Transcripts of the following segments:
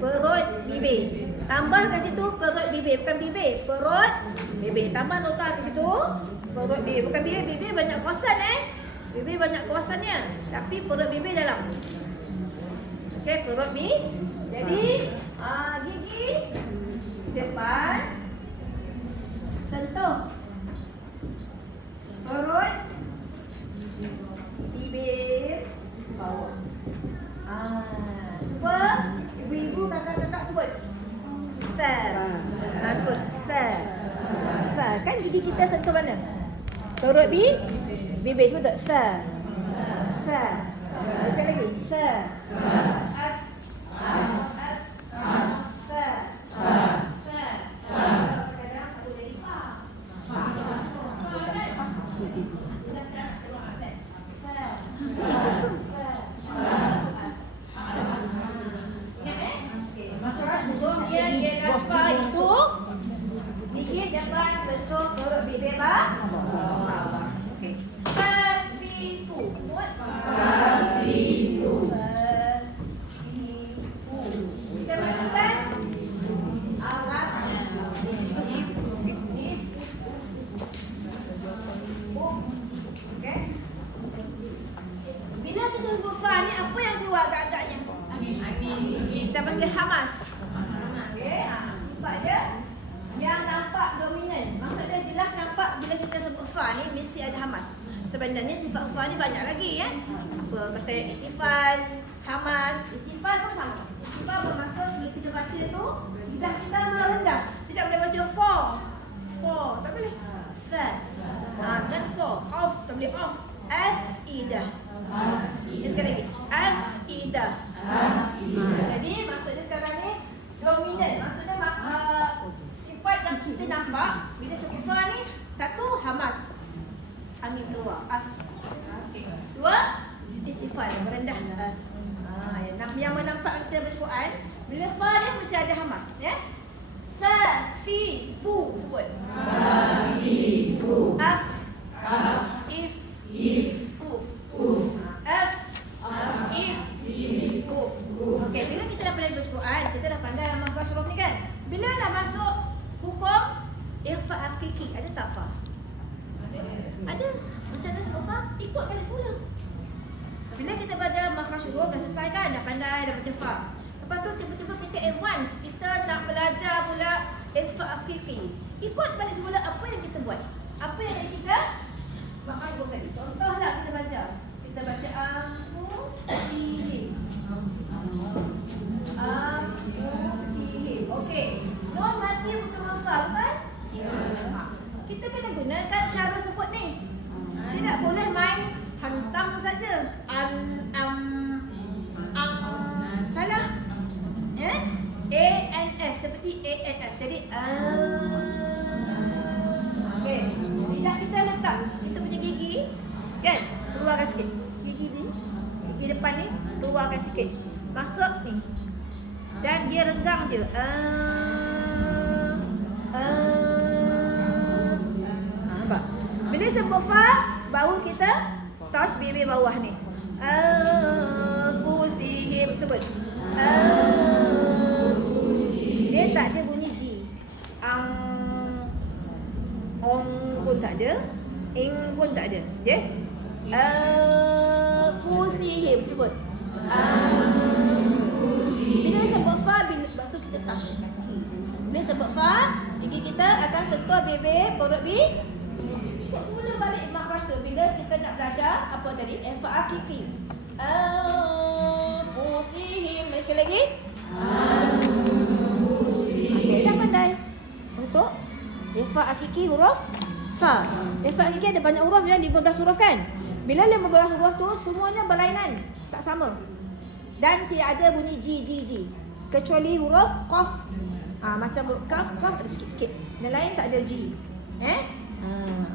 perut, bibir. Tambah kat situ perut, bibir. Bukan bibir, perut, bibir. Tambah nota kat situ perut, bibir. Bukan bibir, bibir banyak kawasan Bibir banyak kawasannya. Tapi perut, bibir dalam. Okey, perut, bibir. Jadi, gigi depan, sentuh perut, bibir, bawah. Cuba ibu-ibu, kakak-kakak sebut. Fair. Sebut fair. Fair. Kan gigi kita sentuh mana? Perut, bibir. Sebut tak? Fair. Fair. Sekali lagi. Fair. Kita panggil hamas. Okey, sifat dia yang nampak dominan. Maksud dia jelas nampak bila kita sebut fa ni mesti ada hamas. Sebenarnya sifat fa ni banyak lagi Apa kata istifal, hamas, istifal pun sama. Istifal bermaksud bila kita baca tu lidah kita merendah. Tidak boleh baca for. Tak boleh. Fa. Dan for. Off, tak boleh off. F-idah. Sekali lagi. F-idah. Jadi maksudnya sekarang ni dominan. Maksudnya sifat yang kita nampak bila sebut fa ni, satu hamas, angin keluar, dua istifal, merendah, yang menampak kita baca Quran bila fa ni mesti ada hamas fa, fi, fu sebut fi, fu, af, if, uf, f, if, uf. Okey, bila kita dah pandai baca Quran, kita dah pandai dalam makhraj huruf ni kan. Bila dah masuk hukum ikhfa hakiki, ada tak fa? Ada. Macam mana sebut fa? Ikut kali semula. Bila kita baca makhraj huruf dah selesai kan, dah pandai dah baca fa. Lepas tu tiba-tiba kita advance, kita nak belajar pula ikhfa hakiki. Ikut balik semula apa yang kita buat. Apa yang kita makhraj huruf tadi. Contohlah kita baca. Kita baca okey. Nun mati bukan fa, bukan? Kita kena gunakan cara sebut ni. Tidak boleh main hantam saja. Salah. A N S seperti A N S. Jadi okey. Lidah kita letak kita punya gigi kan? Keluarkan sikit. Gigi depan ni keluarkan sikit. Masuk ni. Dan dia renggang je. Nampak? Bila sebut fa, baru kita touch bibir bawah ni. Fusihim. Sebut. Dia tak ada bunyi G. Ong pun tak ada. Ing pun tak ada. Okay? Fusihim. Sebut. Bila sebut fa, waktu kita touch. Bila sebut fa, gigi kita akan sentuh bibir, perut bibir. Mula balik makhraj tu bila kita nak belajar apa tadi? Ikhfa hakiki. Fusihim. Sekali lagi. Okey, dah pandai. Untuk ikhfa hakiki huruf fa. Ikhfa hakiki ada banyak huruf 15 huruf kan? Bila 15 huruf tu semuanya berlainan, tak sama. Dan tiada bunyi G. Kecuali huruf qaf. Macam huruf kaf ada sikit-sikit. Yang lain tak ada G.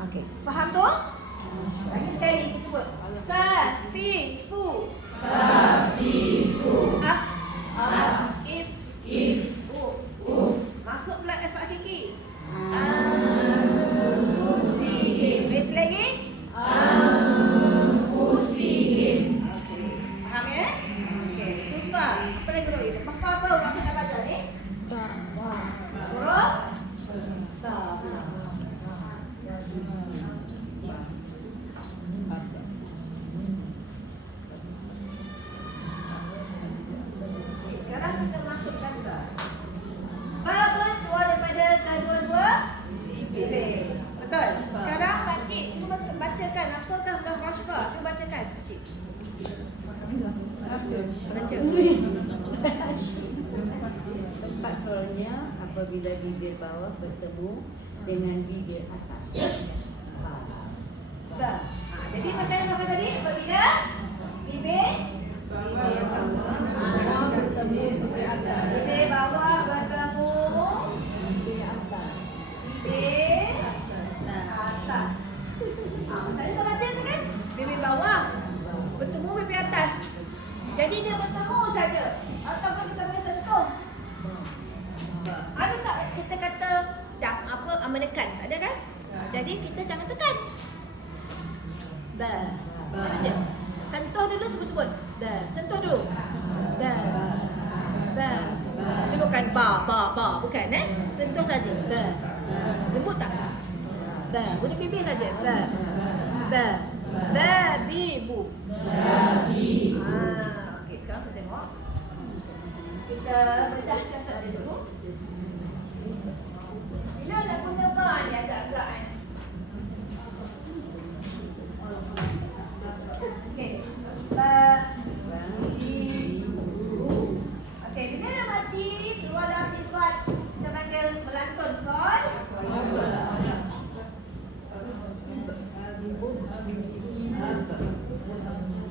Okey. Faham tu? Lagi sekali kita sebut. Fa, fi, fu. Fa, fi, fu. Af, if, uf. Masuk pula ikhfa hakiki. Fusihim. Base lagi. Fusihim. Okey. Faham ya? Okey. Itu fa. Apa lagi Roy? Fa apa orang kita baca? kita masukkan ba. Ba pun keluar daripada kedua-dua bibir. Betul? Sekarang makcik cuba bacakan apakah huruf Rashfa. Cuba bacakan makcik. Baca. Tempat hurufnya apabila bibir bawah bertemu dengan bibir atas. Ba. Jadi macam yang kata tadi, apabila bibir bawah bertemu bibir atas. bibir bawah bertemu bibir atas. Tadi kau baca tu kan? Bibir bawah bertemu bibir atas. Jadi dia bertemu saja ataupun kita boleh sentuh. Ada tak kita kata dah apa menekan? Tak ada kan? Jadi kita jangan tekan. Ba. Ada. Sentuh dulu sebut-sebut. Ba. Sentuh dulu. Ba. Ba. Dia bukan ba. Bukan sentuh saja. Ba. Lembut tak? Ba. Guna bibir saja. Ba. Ba. Babi bu. Babi. Okey, sekarang kita tengok. Kita bedah siasat dia dulu. Bila nak guna ba ni agak-agak kan? Okey. Babi bu. Okey, bila dah mati, keluarlah sifat kita panggil melantun kod.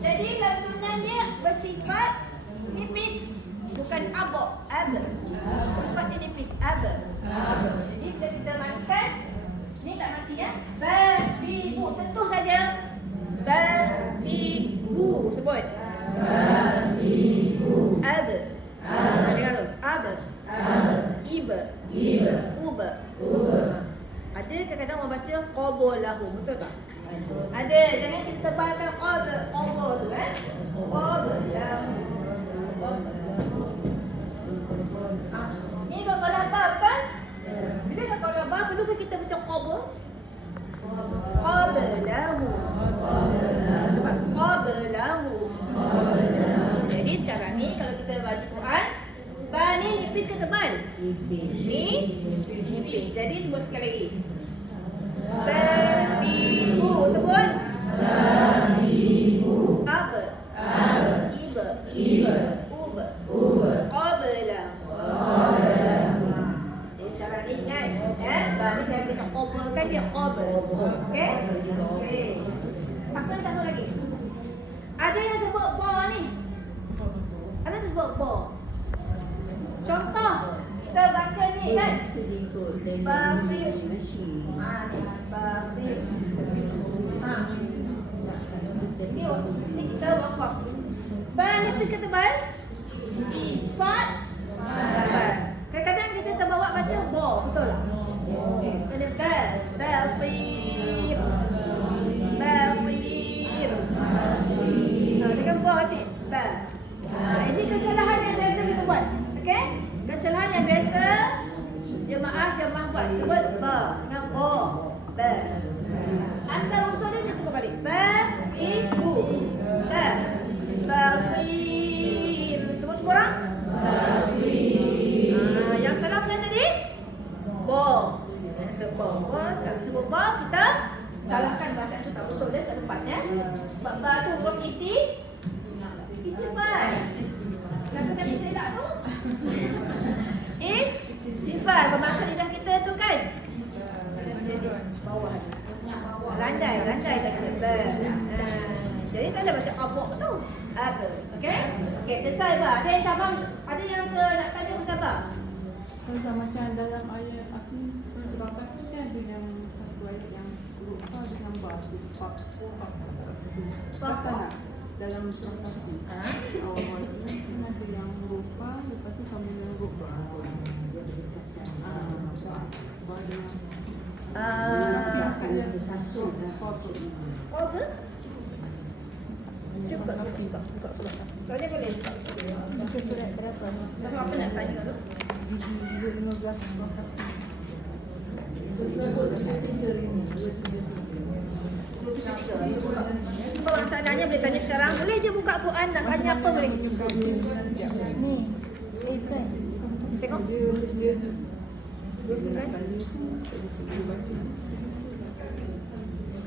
Jadi lantunan dia bersifat nipis, bukan abok, sifat dia nipis, Jadi bila kita makan, ni tak mati ya. Babi bu, sentuh saja. Babi bu, sebut. Babi bu. Dengar tu. Iba. Ada kadang-kadang orang baca qabalahu, betul tak? Ada, jangan kita tebalkan qaba tu qabalahu. Ni kalau labah kan? Bila kalau labah, perlu ke kita baca qaba? Qabalahu. Sebab qabalahu. Jadi sekarang ni kalau kita baca Quran, ba ni nipis ke tebal? Nipis. Jadi sebut sekali lagi. Babibu, sebut. Babibu. Iba. Uba. Qabala. Jadi sekarang ni ingat, ba ni kalau kita qabalkan dia qabal. Okey? Okey. Apa yang tahu lagi? Ada yang sebut ba ni. Ada yang sebut ba. Contoh kita baca ni kan. Basir. Basir. Ini kita wakaf. Ba nipis ke tebal? Sad. Kadang-kadang kita terbawa baca ba, betul tak? Jadi ba. Basir. Dengan ba cik. Ba. Ini kesalahan yang biasa kita buat. Okey? Kesalahan yang biasa jemaah buat. Sebut ba dengan ba. Asal usul dia kita tukar balik. Ba, ibu. Ba. Basir. Sebut semua orang? Basir. Yang salah bukan tadi? Ba. Sebut ba. Kalau sebut ba, kita salahkan bacaan tu tak betul dia kat tempatnya. Sebab ba tu huruf istighfar. Kata-kata selak tu istighfar. Bermaksud lidah kita tu kan jadi bawah. Landai tak kita. Jadi tak ada baca abok tu. Okey? Okey, selesai ba. Ada yang tak faham? Ada yang nak tanya pasal ba? Kalau macam dalam ayat aku sebabkan kita ada yang satu ayat yang lupa dengan batu sana dalam surah Fatih. Awal-awalnya ada yang lupa, lepas tu sama dengan lupa. Apa? Buka. Tanya boleh? Mungkin surat berapa? Apa nak tanya tu? 15 Masalahnya boleh tanya sekarang. Boleh je buka Quran, nak tanya apa boleh? Ni, kita Tengok. Dia 29. kali tu dia baca.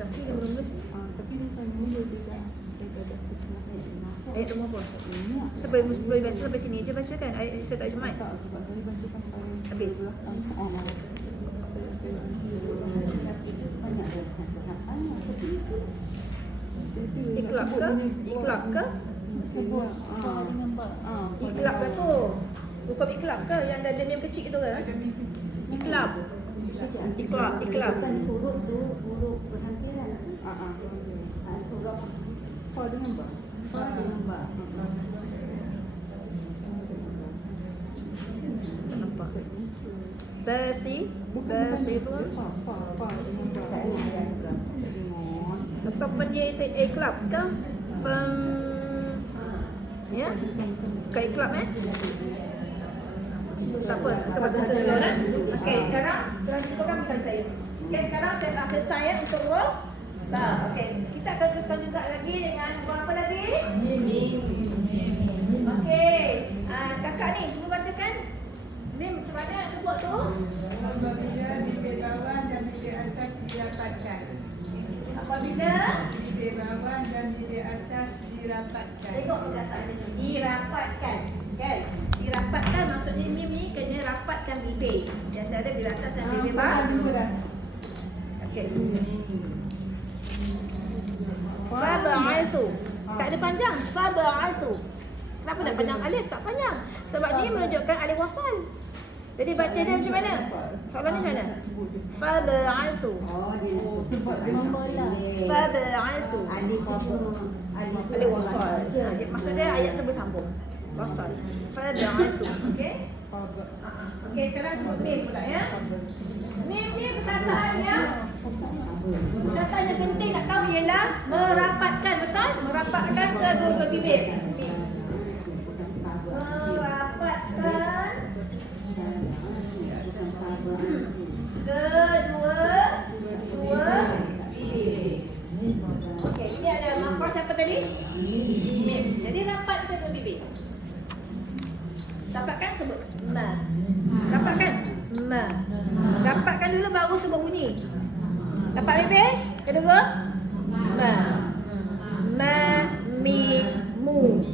Kafi dia merumus. Tapi dia kan mula dia dah dah Ayat nombor apa? Banyak. Sampai biasa sampai sini je baca kan? Ayat saya tak Jumaat. Tak, sebab tadi baca sampai Habis. Iklab ke? Iklab ke? Sebut Iklab ke tu? Hukum iklab ke? Yang ada mim kecil tu ke? Iklab. Iklab. Bukan huruf tu huruf berhenti kan? Huruf Fa dengan ba. fa dengan ba. Tak nampak. Basi. Basi tu. Fa dengan ba. Tak ingat ayat tu. Ataupun dia iklab ke? Fem. Ya? Bukan iklab Tak apa, kita baca dulu kan. Okey, sekarang kita kan bukan saya. Okey, sekarang saya dah selesai ya untuk huruf ba. Okey, kita akan teruskan juga lagi dengan huruf apa lagi? Mim. Okey, kakak ni cuba bacakan. Mim macam mana nak sebut tu? Apabila bibir bawah dan bibir atas dirapatkan. Apabila Bibir bawah dan bibir atas dirapatkan. tengok perkataan ni, dirapatkan. Kan? Dirapatkan maksudnya mim ni kena rapatkan bibir. Di antara bibir atas dan bibir bawah. Okey. Fab'athu. Tak ada panjang. Fab'athu. Kenapa nak panjang alif? Tak panjang. Sebab dia menunjukkan alif wasal. Jadi baca dia macam mana? Soalan ni macam mana? Fab'athu. Oh, dia Sebab dia membola. Fab'athu. alif tu Alif wasal. Maksudnya ayat tu bersambung. Wasal. Fab'athu. Okey? Okey, sekarang sebut mim pula ya. Mim ni perkataan yang perkataan yang penting nak tahu ialah merapatkan, betul? Merapatkan kedua bibir. Mim. Merapatkan kedua bibir. Okey, ini ada makhraj siapa tadi? Mim. Jadi rapatkan kedua bibir. Dapatkan sebut ma. Dapatkan ma. Dapatkan dulu baru sebut bunyi. Dapat bibir? Kedua ma. Ma mi mu.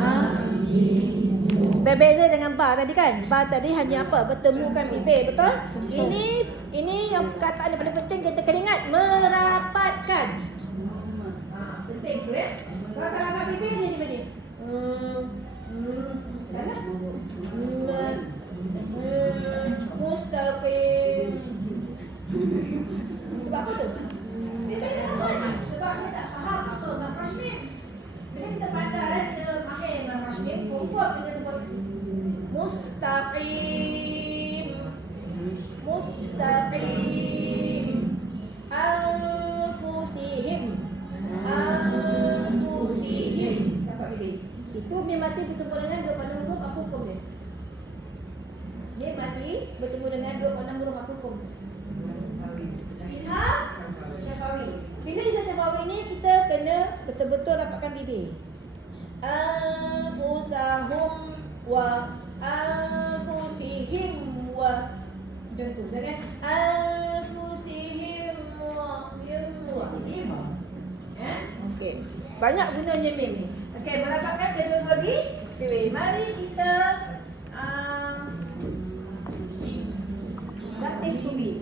Ma berbeza dengan ba tadi kan? Ba tadi hanya apa? Bertemukan bibir, betul? Ini yang perkataan yang paling penting kita kena ingat, merapatkan. Penting tu ya. Kalau tak rapat bibir ni macam ni. Mustaqim. Sebab apa tu? Kita tak rapat. Sebab kita tak faham apa makhraj mim. Bila kita pandai, kita pakai makhraj mim, confirm kita sebut mustaqim. Mustaqim. Anfusihim. Anfusihim. Dapat bibir. Itu mim mati bertemu dengan 26 huruf apa hukum dia? Mim mati bertemu dengan 26 huruf apa hukum? Izhar syafawi. Bila izhar syafawi ni kita kena betul-betul rapatkan bibir. Anfusahum wa anfusihim wa. Macam tu kan? Anfusihim wa yum. Okey. Banyak gunanya mim ni. Okey, merapatkan kedua-dua bibir. Mari kita latih bibir.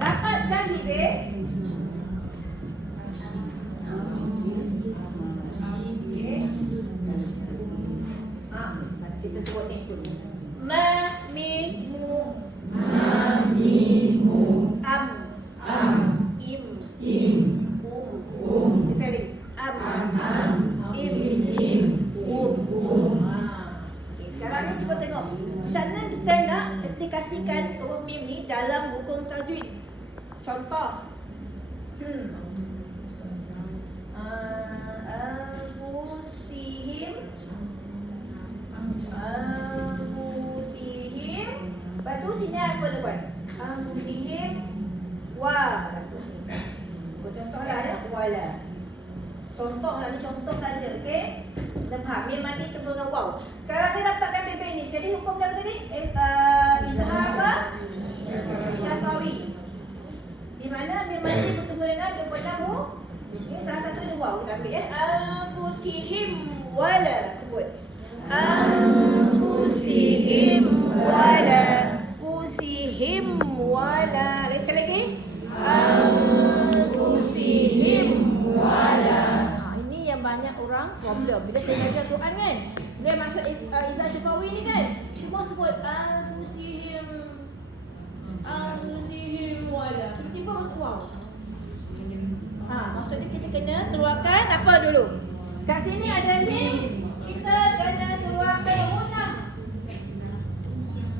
Rapatkan bibir. Okey. Kita sebut itu. Ma mi mu. Ma mi mu. Am. Im. Misalnya am. Im. Okay, sekarang ni cuba tengok macam mana kita nak aplikasikan huruf mim ni dalam hukum tajwid. Contoh. Anfusihim. Lepas tu sini apa dia buat? Anfusihim wa. Contoh lah ya, wala. Contoh lah, ni contoh saja, okey? Lepas Mim mati temu dengan waw. Sekarang dia dapatkan BB ni. Jadi hukum dia apa tadi? Izhar apa? Syafawi. Di mana mim mati bertemu dengan dua hu. Ini salah satu dia waw. Kita ambil ya. Anfusihim wala. Sebut. Anfusihim wala. Anfusihim wala. Sekali lagi. Anfusihim wala. Ini yang banyak orang problem. Bila saya belajar Quran kan, dia masuk Izhar Syafawi ni kan, semua sebut anfusihim wala. Tiba-tiba masuk waw. Maksudnya kita kena keluarkan apa dulu? Kat sini ada mim. Kita kena keluarkan gunnah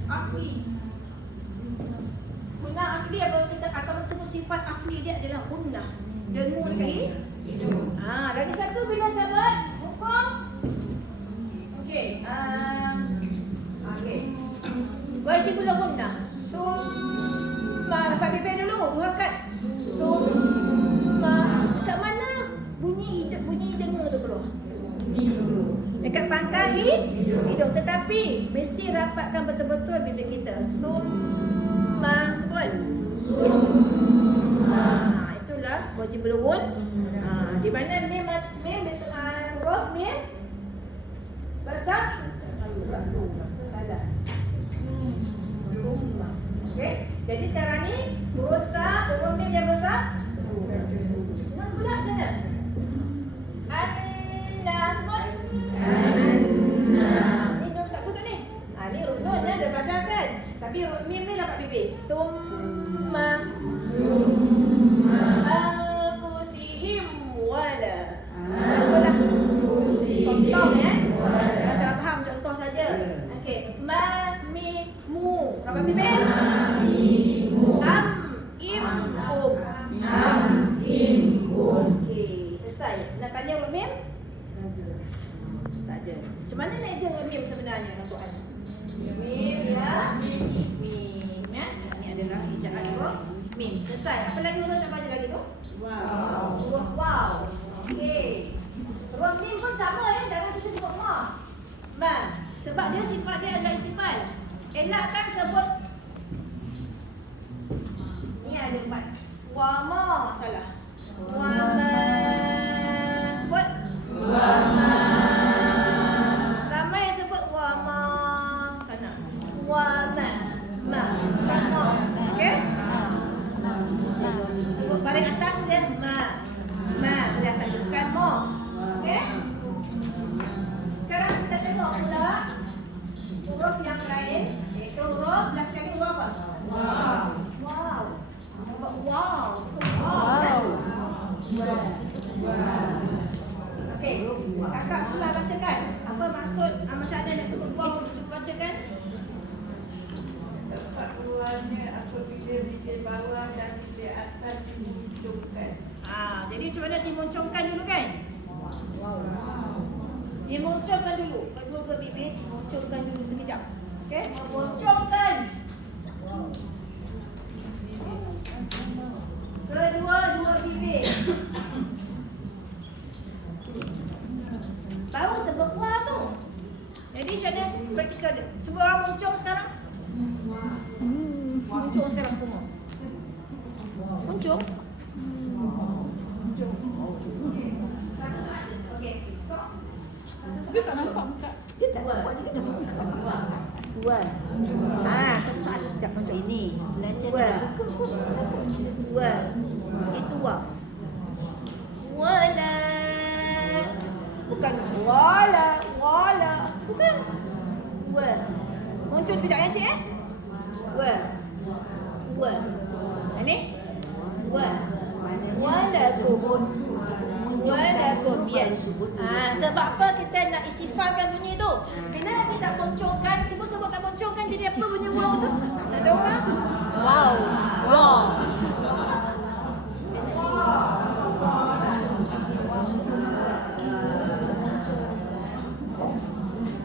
asli. Gunnah asli apa kita asal bertemu sifat asli dia adalah gunnah. Dengung dekat lagi satu bila sahabat hukum. Okey. Wajibul gunnah. Summa dapat BB dulu. Dua kat. Summa. Dekat mana bunyi dengung tu keluar? Dekat pangkal hidung. Tetapi mesti rapatkan betul-betul bibir kita. Summa. Sebut. Summa. Itulah wajibul gunnah. Di mana mim huruf mim besar. Salah. Okey. Jadi sekarang ni huruf mim yang besar. Nak pula macam mana? Anna semua. Anna. Ni dah tak betul ni. Ni huruf nun dah baca kan. Tapi huruf mim ni dapat bibir. Summa. Anfusihim wala. Betul. Contoh ya. Jangan salah faham, contoh saja. Okey. Ma mi mu. Dapat bibir? Okey, selesai. Nak tanya huruf mim? Tak ada. Macam mana nak eja huruf mim sebenarnya dalam Quran? Mim ya. Mim ya. Ini adalah ejaan huruf mim. Selesai. Apa lagi huruf nak baca lagi tu? Wow. Huruf wow. Okey. Huruf mim pun sama ya. Jangan kita sebut ma. Sebab dia sifat dia adalah istifal. Elakkan sebut. Ni ada 4. Wama salah. Wama. Sebut. Wama. Ramai yang sebut wama. Tak nak. Wama. Ma. Wama. Okey? Sebut paling atas dia ma. Ma. Di atas bukan mo. Okey? Sekarang kita tengok pula huruf yang lain. Iaitu huruf last kali huruf apa? Wow. Wow. Wow. Wow. Okey, kakak sebelah bacakan. Apa maksud Masya ada nak sebut wow, cuba bacakan. Dapat keluarnya apabila bibir bawah dan bibir atas dimuncungkan. Jadi macam mana dimuncungkan dulu kan? Dimuncungkan dulu. Kedua bibir dimuncungkan dulu sekejap. Okey, memuncungkan. Kedua bibir. Baru sebut wah tu. Jadi macam mana praktikal dia? Semua orang muncung sekarang? Muncung sekarang semua. Muncung? Satu soalan. Okey. Dia tak nampak muka. Dia tak nampak dia kat dalam. Dua. Satu soalan. Sekejap muncung. Ini. Dua. Itu wah. Wala. Bukan wala. Bukan. Wa. Muncul sekejap ya cik Wa. Ini? Wa. Walakum. Yes. Sebab apa kita nak istifalkan bunyi tu? Bila cik tak muncungkan, cuba sebut tak muncungkan jadi apa bunyi wow tu? Nak tahu tak? Wow.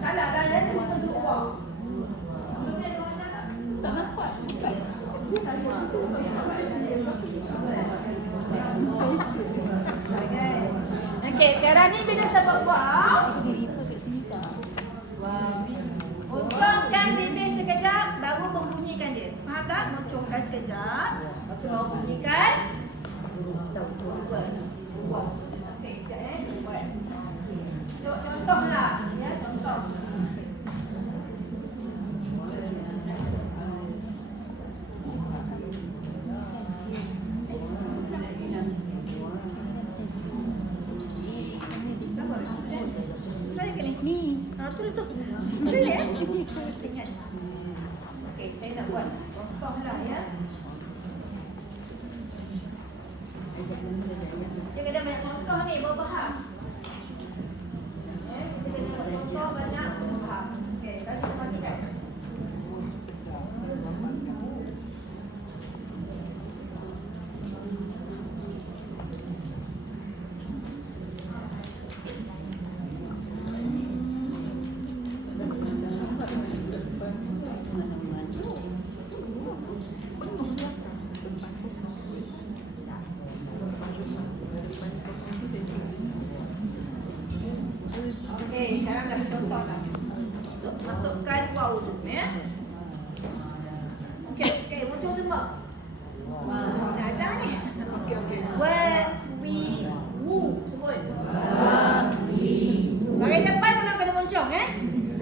Salah dah ya, tu kita sebut wow. Sebelumnya dia orang tak? Tak nampak muka. Okey, sekarang ni bila sebut wow, moncongkan sekejap. Lepas tu baru bunyikan. Buat. Okey, sekejap saya buat. Contohlah. Ya, contoh. Saya ke ni? Tu. Saya ya? Ingat. Okey, saya nak buat contohlah ya. Dia kena banyak contoh ni, baru faham. Kita kena buat contoh banyak, baru faham. Okey, tadi kita masukkan. Okey, sekarang dah contoh dah. Masukkan waw tu ya. Okey, muncul semua. Nak ajar ni. Okey. Wa wi wu sebut. Bahagian depan memang kena muncul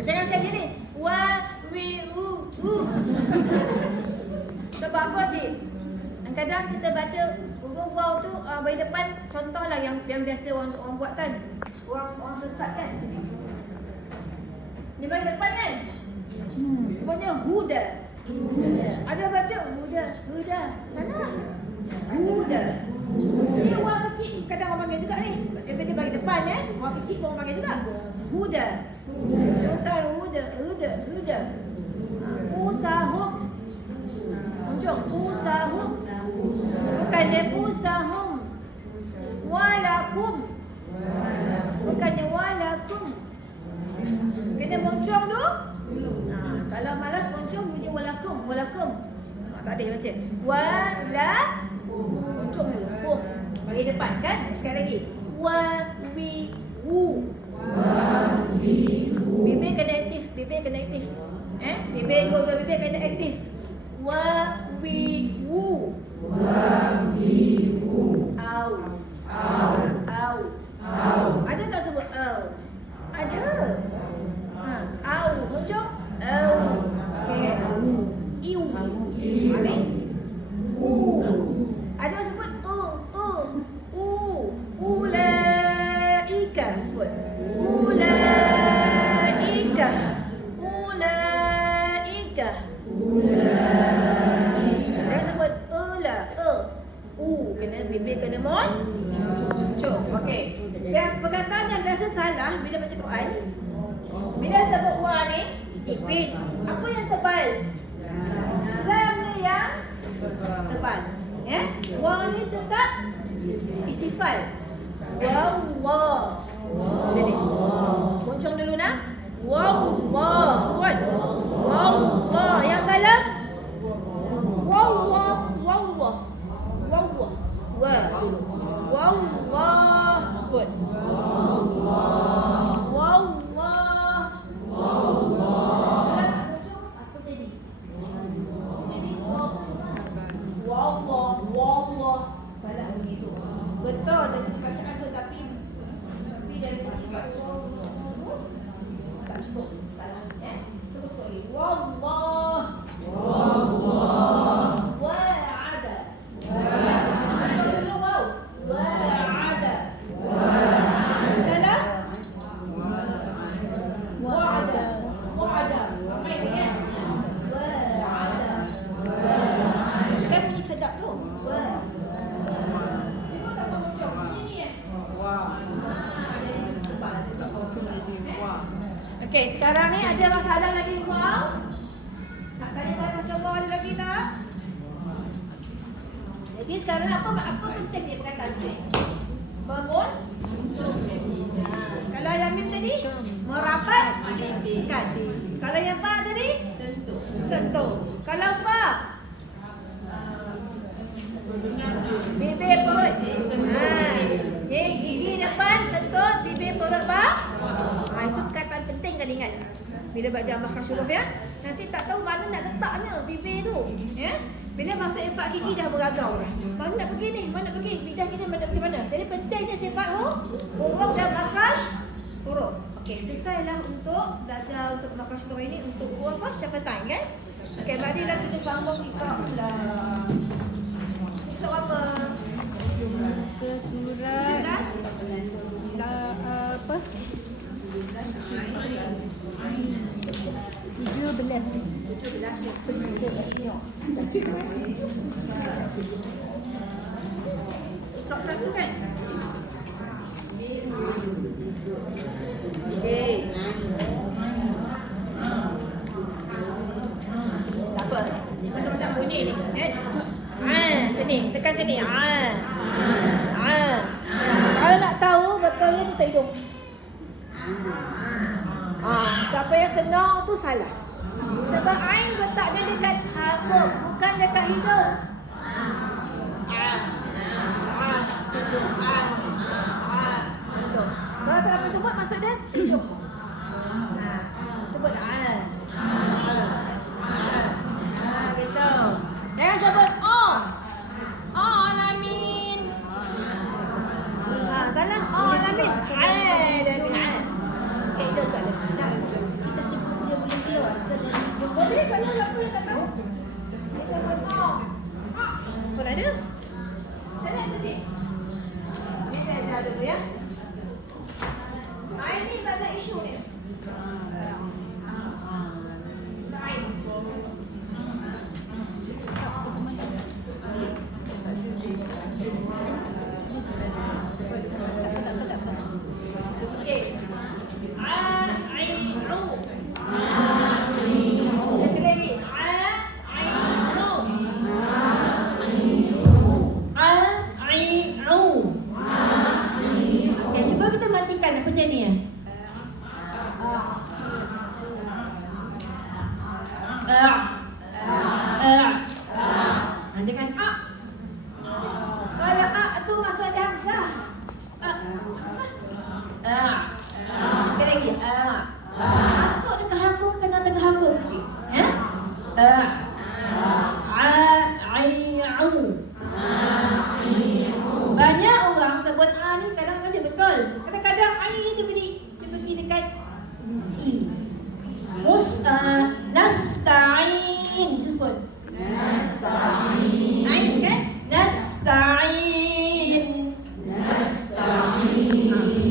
Jangan macam ni. Wa wi wu. Sebab apa cik? Kadang kita baca huruf waw tu bahagian depan contohlah yang biasa orang buat kan. Orang sesat kan. Ni bahagian depan kan? Sebenarnya huda. Ada baca huda. Salah. Huda. Ni orang kecil kadang orang panggil juga ni. Daripada bahagian depan orang kecil pun orang panggil juga. Huda. Bukan huda. Fusahum. Muncul fusahum. Bukan nefusahum. Walakum. Bukannya walakum. Kena moncong dulu. Kalau malas moncong bunyi walakum. Tak ada macam moncong dulu. Bagi depan kan? Sekali lagi. Wa wi wu. Bibir kena aktif. Bibir dua bibir kena aktif. Wa wi wu. Au. Ada tak sebut au? Ada. Au. Muncul. Au. Okay. Iu. Ada sebut ulaika sebut. Ulaika. Dia sebut kena bibir kena muncul. Okey. Perkataan yang biasa salah bila baca Quran, bila sebut wa ni tipis. Apa yang tebal? Lam ni yang tebal. Wa ni tetap istifal. Wallah. Jadi muncul dulu nah. Wallah. Sebut. Wallah. Yang salah? Wallah. Wallah. Sebut. Wallah. Salah bunyi tu. Betul dari segi bacaan tu tapi dari segi bacaan tu tak cukup. Salah terus sekali. Wallah. Wa'ada. Wa'ada. Salah? Wa'ada. Ramai ingat? Wa'ada. Kan bunyi sedap tu. Cuba tak tahu macam ni. Okey, sekarang ni ada masalah lagi wow. Nak tanya saya pasal wow ada lagi tak? Jadi sekarang apa pentingnya perkataan ni? Bangun. Kalau yang mim tadi merapat kan. Kalau yang fa tadi sentuh. Kalau fa bibir perut. Gigi depan sentuh bibir perut bawah. Itu perkataan penting kali ingat. Bila baca makhraj huruf ya. Nanti tak tahu mana nak letaknya bibir tu. Bila masuk infak gigi dah beragau dah. Mana nak pergi ni? Mana nak pergi? Lidah kita mana pergi mana? Jadi pentingnya sifat huruf dan makhraj huruf. Okey, selesailah untuk belajar untuk makhraj huruf ini untuk huruf apa? Syafatan kan? Okey, marilah kita sambung kita lah. Surah apa? Ke surat apa? 17. Tok satu kan? Okey. Tak apa. Macam-macam bunyi ni. Sini. Tekan sini. Kalau nak tahu betulnya kita hidung. Siapa yang sengaw tu salah. Sebab ain letaknya dekat halqum, bukan dekat hidung. Hidung. Kalau tak dapat sebut maksud dia hidung. Sebut gitu. Jangan sebut alamin. Salah alamin. Alamin. Okay, hidung tak ada. Kita sebut dia boleh keluar. Boleh kalau apa yang tak tahu. Kita sebut Pun ada? Ada kecil. Ni saya ajar dulu ya. Ini banyak isu ni. Jangan kalau tu masalah hamzah. Sekali lagi. Masuk dekat halqum, tengah-tengah halqum. Ya? Banyak orang sebut ni kadang-kadang dia betul. Kadang-kadang dia pergi dekat i. Nasta'in. Sebut. Nasta'in. Ain kan? Nasta'in.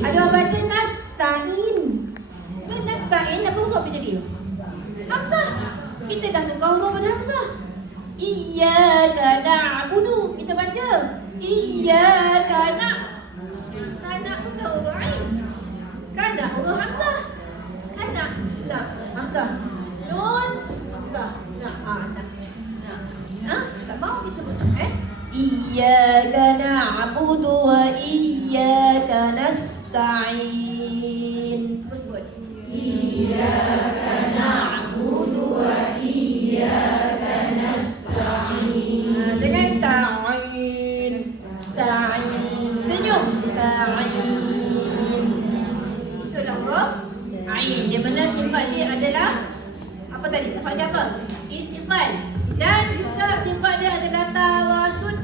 Ada orang baca nasta'in. Kan nasta'in apa huruf dia jadi? Hamzah. Kita dah tukar huruf pada hamzah. Iyyaka na'budu. Kita baca iyyaka kana bukan huruf ain. Kana huruf hamzah. Kana hamzah. Nun hamzah. Tak mau kita betul Iyyaka na'budu wa iyyaka nasta'in. Cuba sebut. Iyyaka na'budu wa iyyaka nasta'in. Dengan ta'in. Senyum. Ta'in. Itulah huruf ain. Di mana sifat dia adalah apa tadi? Sifat dia apa? Istifal. Dan juga sifat dia adalah tawasud.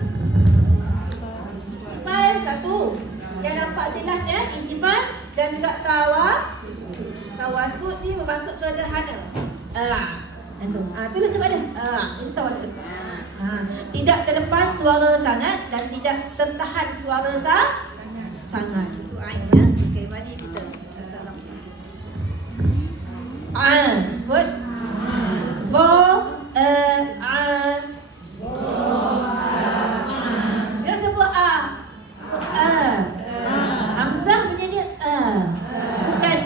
Istifal satu. Yang nampak jelas ya, istifal dan juga tawasud ni bermaksud sederhana. Itulah sebab dia. Itu tawasud. Tidak terlepas suara sangat dan tidak tertahan suara sangat. Itu ainnya. Okey, mari kita sebut. Dia sebut sebut hamzah punya dia bukan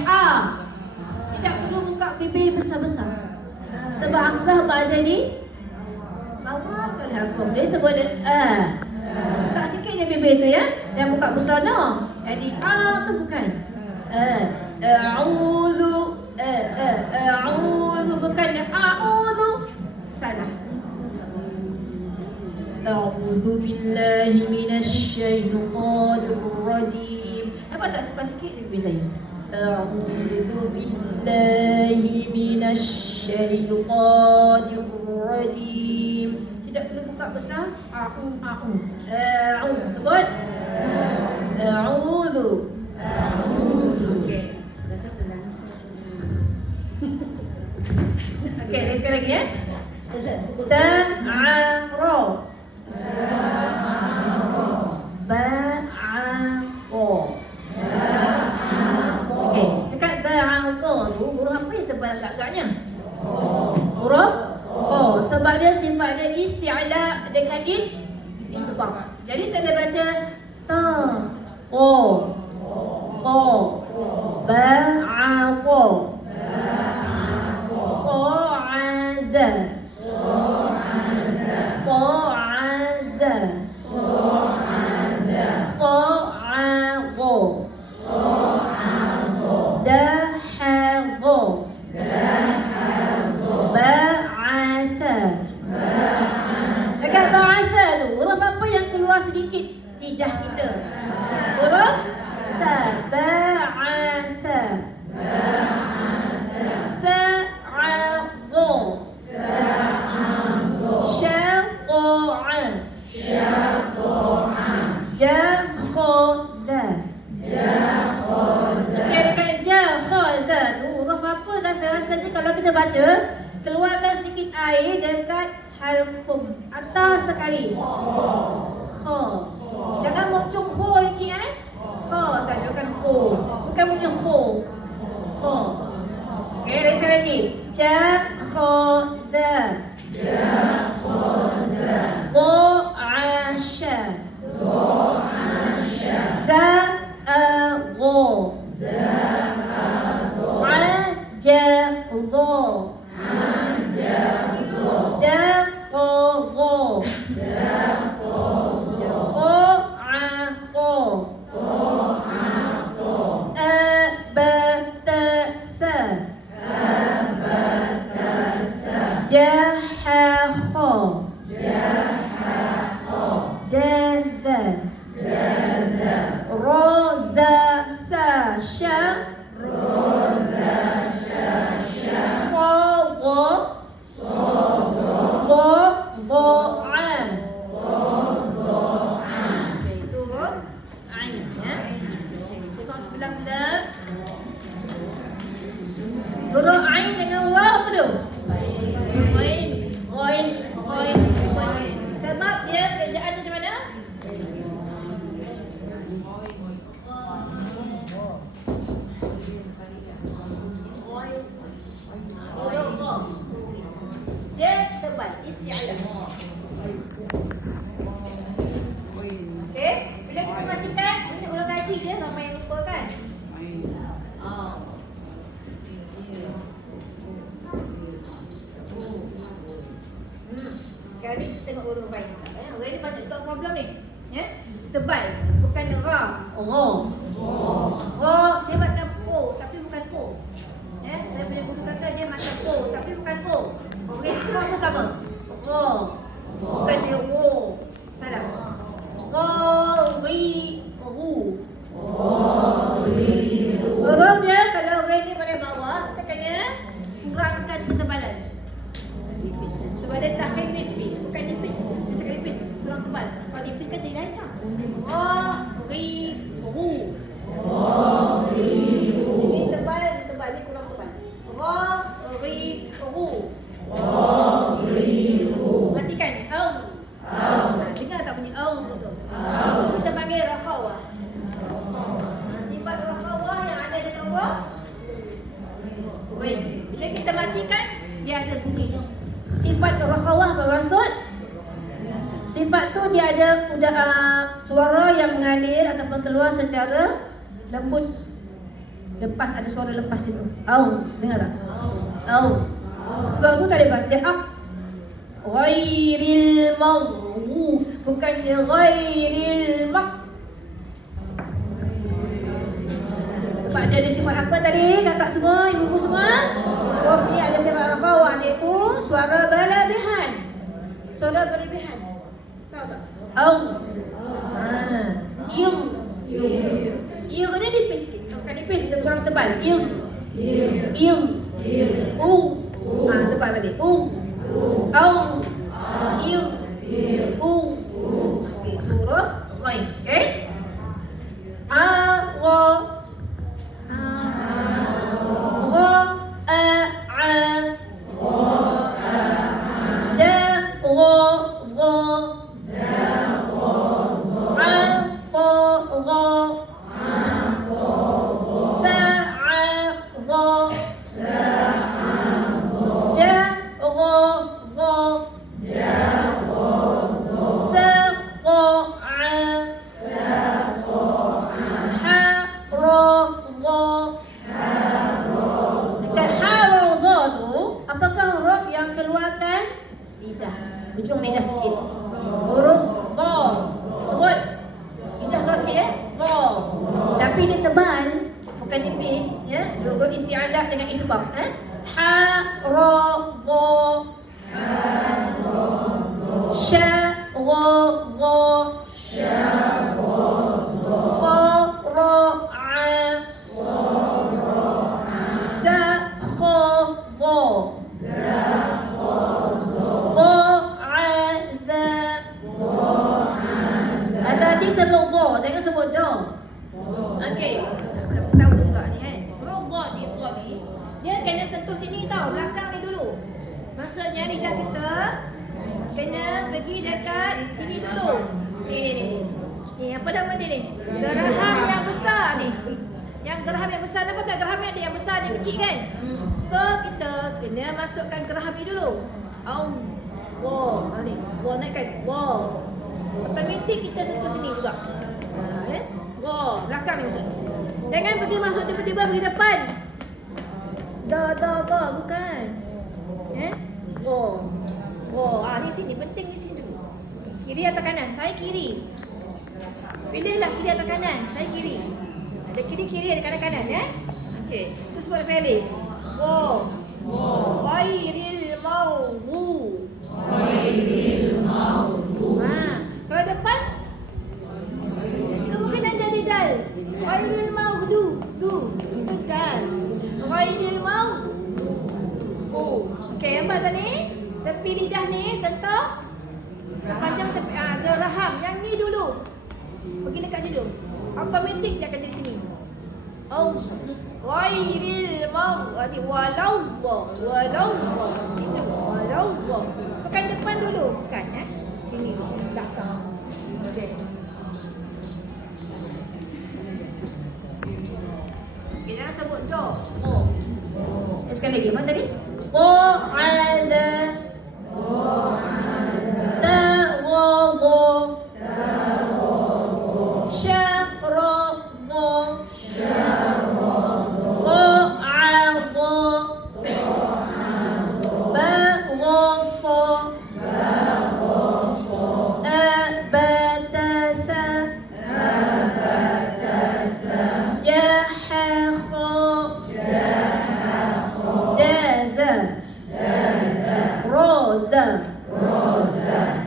tidak perlu buka bibir besar-besar sebab hamzah berada di bawah sekali halqum. Dia sebut dia buka sikit je bibir tu ya, dan buka besar no. Jadi tu bukan a'udzu bukan a'udzu. Salah. A'udzu billahi minasyaitonir rajim. Nampak tak suka sikit je bibir saya. A'udzu billahi minasyaitonir rajim. Tidak perlu juga besar. Sebut. A'udzu. Okey. Okey, sekali lagi ya. Ta'aru. Ba'aqo. Okey, dekat ba'aqo tu huruf apa yang tebal agak-agaknya? Huruf O. Sebab dia sifat dia isti'la dengan intibaq. Jadi kita baca ta o ba'aqo sa'aza sa'aza sa'aqo dahaqo ba'atha. Dekat ba'atha tu huruf apa yang keluar sedikit lidah kita? Huruf ta. Ba'atha sa'aqo syaqa'a jakhadha. Okey, dekat jakhadha tu huruf apa rasa-rasa je kalau kita baca keluarkan sedikit air dekat halqum atas sekali. Kha. Jangan muncul kho cik Kha saja bukan kho. Bukan punya kho. Kha. Okey, rasa lagi. Jakhadha. Dha'asha. Za'agha. Ajadha. Daqagha. Qa'aqha. Abatasa. Jahakha. Dadha. Razasa. Sawa. Wadha'a. Itu huruf ain ya. Tengok sebelah-belah. Huruf ain dengan waw apa tu? Ghain. Sebab dia kerjaan macam mana? Dia tebal, isti'ala. Okey, bila kita matikan, ini ulang kaji je sampai yang lupa kan? Kali tengok huruf baik. Orang ni banyak juga problem ni. Ya? Tebal, bukan ra. Ra dia macam po tapi bukan po. Ya, saya punya guru kata dia macam po tapi bukan po. Okey, semua pun sama. Ra. Bukan dia wo. Salah. Ra ri ru. Huruf dia kalau orang ni pada bawah, kita kena kurangkan ketebalan. Sebab dia takhir nisbi, bukan nipis. Dia cakap nipis, kurang tebal. Kalau nipis kan dia lain tak? Ri ru. Ini tebal, ni kurang tebal. Ri ru. Matikan. Dengar tak bunyi tu? Itu kita panggil rakhawah. Sifat rakhawah yang ada dengan waw. Bila kita matikan, dia ada bunyi tu. Sifat rakhawah bermaksud sifat tu dia ada suara yang mengalir ataupun keluar secara lembut. Lepas ada suara lepas itu. Dengar tak? Sebab tu tak boleh baca up. Ghairil maghdub, bukannya ghairil sebab dia ada sifat apa tadi kakak semua, ibu-ibu semua? Huruf ni ada sifat rakhawah, iaitu suara berlebihan. Suara berlebihan. Tahu tak? Il ni nipis sikit. Bukan nipis, dia kurang tebal. Il. Tebal balik. Il. U. Okey, huruf ghain. Okey? A, Ra. Ra, A, A. Da, Ra, Ra. Ujung lidah sikit. Huruf Dha. Sebut. Lidah keluar sikit ya. Dha. Tapi dia tebal, bukan nipis ya. Huruf isti'alah dengan idgham Ha, Ra, Dha. Sha, Ra, Dha. Sa, Ra, A. Za, Kha, Dha. Tadi sebut Dha, jangan sebut Da. Okey, tahu juga ni kan. Huruf Dha ni lagi. Dia kena sentuh sini tau, belakang ni dulu. Maksudnya lidah kita kena pergi dekat sini dulu. Ni. Ni apa nama dia ni? Geraham yang besar ni. Yang geraham yang besar, nampak tak geraham ada yang besar, yang kecil kan? So kita kena masukkan geraham ni dulu. Wow, ni. Wow, naikkan. Wow. Otomatik kita sentuh sini juga. Wow, belakang ni maksud. Jangan pergi masuk tiba-tiba pergi depan. Da, bukan. Wow, ni sini, penting di sini dulu. Kiri atau kanan? Saya kiri. Pilihlah kiri atau kanan. Saya kiri. Ada kiri, ada kanan-kanan ya. Okey, so sebut saya ni. Wow. Ghairil maghdubi. Kalau depan kemungkinan jadi dal. Ghairil maghdubi. Itu dal. Ghairil maghdubi. Okey, nampak tak ni? Tepi lidah ni sentuh sepanjang tepi geraham. Yang ni dulu. Pergi dekat sini dulu. Automatik dia akan jadi sini. Ghairil maghdubi. Walau. Sini dulu. Walau. Bukan depan dulu. Bukan sini dulu. Belakang. Okey. Okey, jangan sebut do. Sekali lagi, mana tadi? Qa'ala. Tawadu. Syaradu.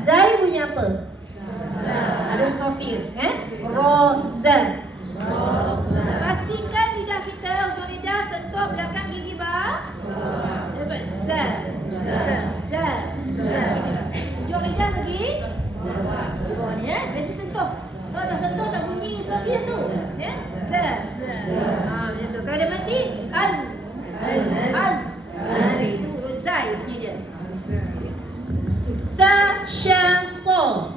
Zai bunyi apa? Ada sofir, Roza. Pastikan lidah kita, ujung lidah sentuh belakang gigi bawah. Dapat za. Ujung lidah pergi bawah ni biasa sentuh. Kalau tak sentuh tak bunyi sofir tu. Za. Macam tu. Kalau dia mati az. Itu zai bunyi dia. Sa, sha, so.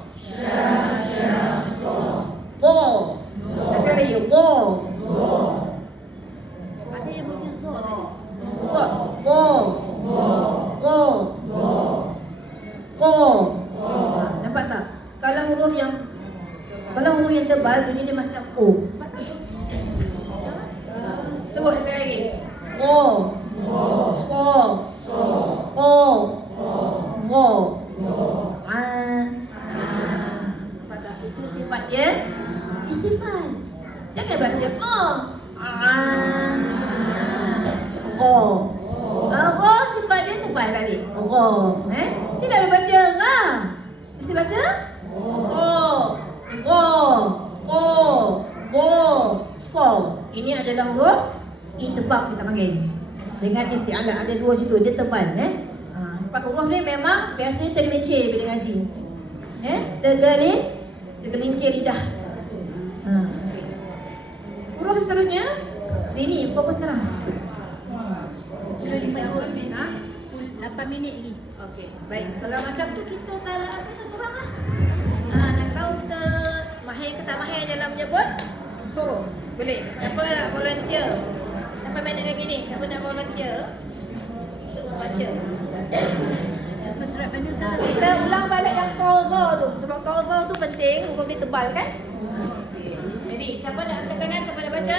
Bo. Sekali lagi. Bo. Ada yang bunyi so tadi. Bo. Nampak tak? Kalau huruf yang tebal bunyi dia macam O. Sebut sekali lagi. Bo. So. O. Vo. Itu sifat dia istifal. Jangan baca Ro sifat dia tebal balik. Tidak boleh baca ra. Mesti baca so. Ini adalah huruf itbaq kita panggil. Dengan isti'alah ada dua situ, dia tebal 4 huruf ni memang biasanya tergelincir bila ngaji. Tergelincir lidah. Okay. Huruf seterusnya. Rini, pukul sekarang. 8 minit lagi. Okey, baik. Kalau macam tu kita tak habis seorang lah. Nak tahu kita mahir ke tak mahir dalam menyebut huruf. Boleh. Siapa nak volunteer? Sampai minit lagi ni. Siapa nak volunteer untuk membaca? Surat mana salah? Kita ulang balik yang qadha tu. Sebab qadha tu penting, huruf dia tebal kan? Jadi, siapa nak angkat tangan? Siapa nak baca?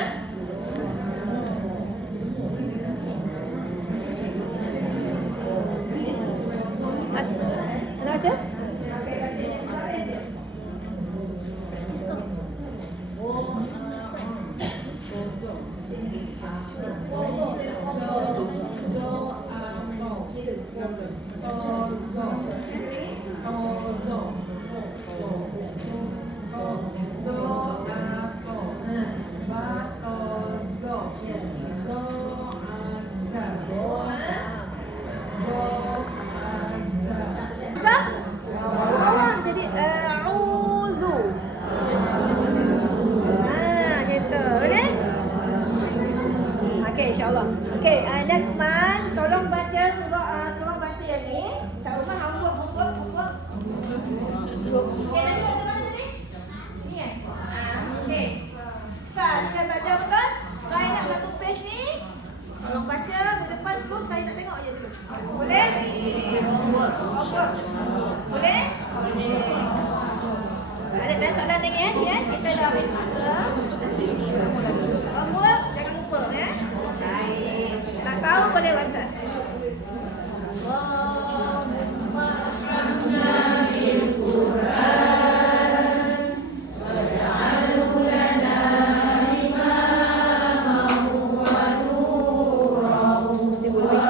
Nak baca? Jadi a'udzu. Gitu. Boleh? Okey, insya-Allah. Okey, next month tolong baca tolong baca yang ni. Kat rumah homework. Okey, nanti baca mana tadi? Ni kan? Okey. Fa, ni dah baca betul? Saya nak satu page ni. Tolong baca ke depan terus, saya nak tengok aja terus. Boleh? Homework. Boleh? Ada soalan lagi ya? Kita dah habis masa. Homework jangan lupa ya. Tak tahu boleh WhatsApp. Allahumma arhamna bil Quran waj'alhu lana imaman wa nuran. Mesti boleh.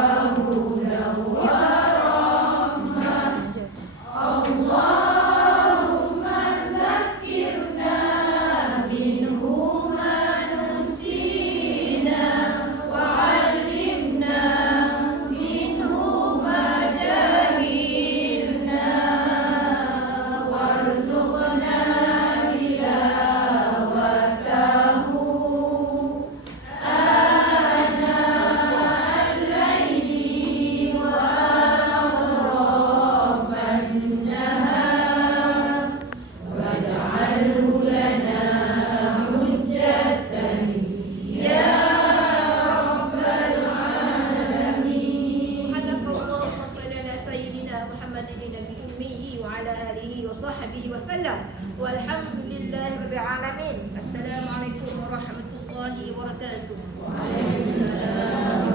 Walhamdulillahirabbil alamin. Assalamualaikum warahmatullahi wabarakatuh. Waalaikumsalam.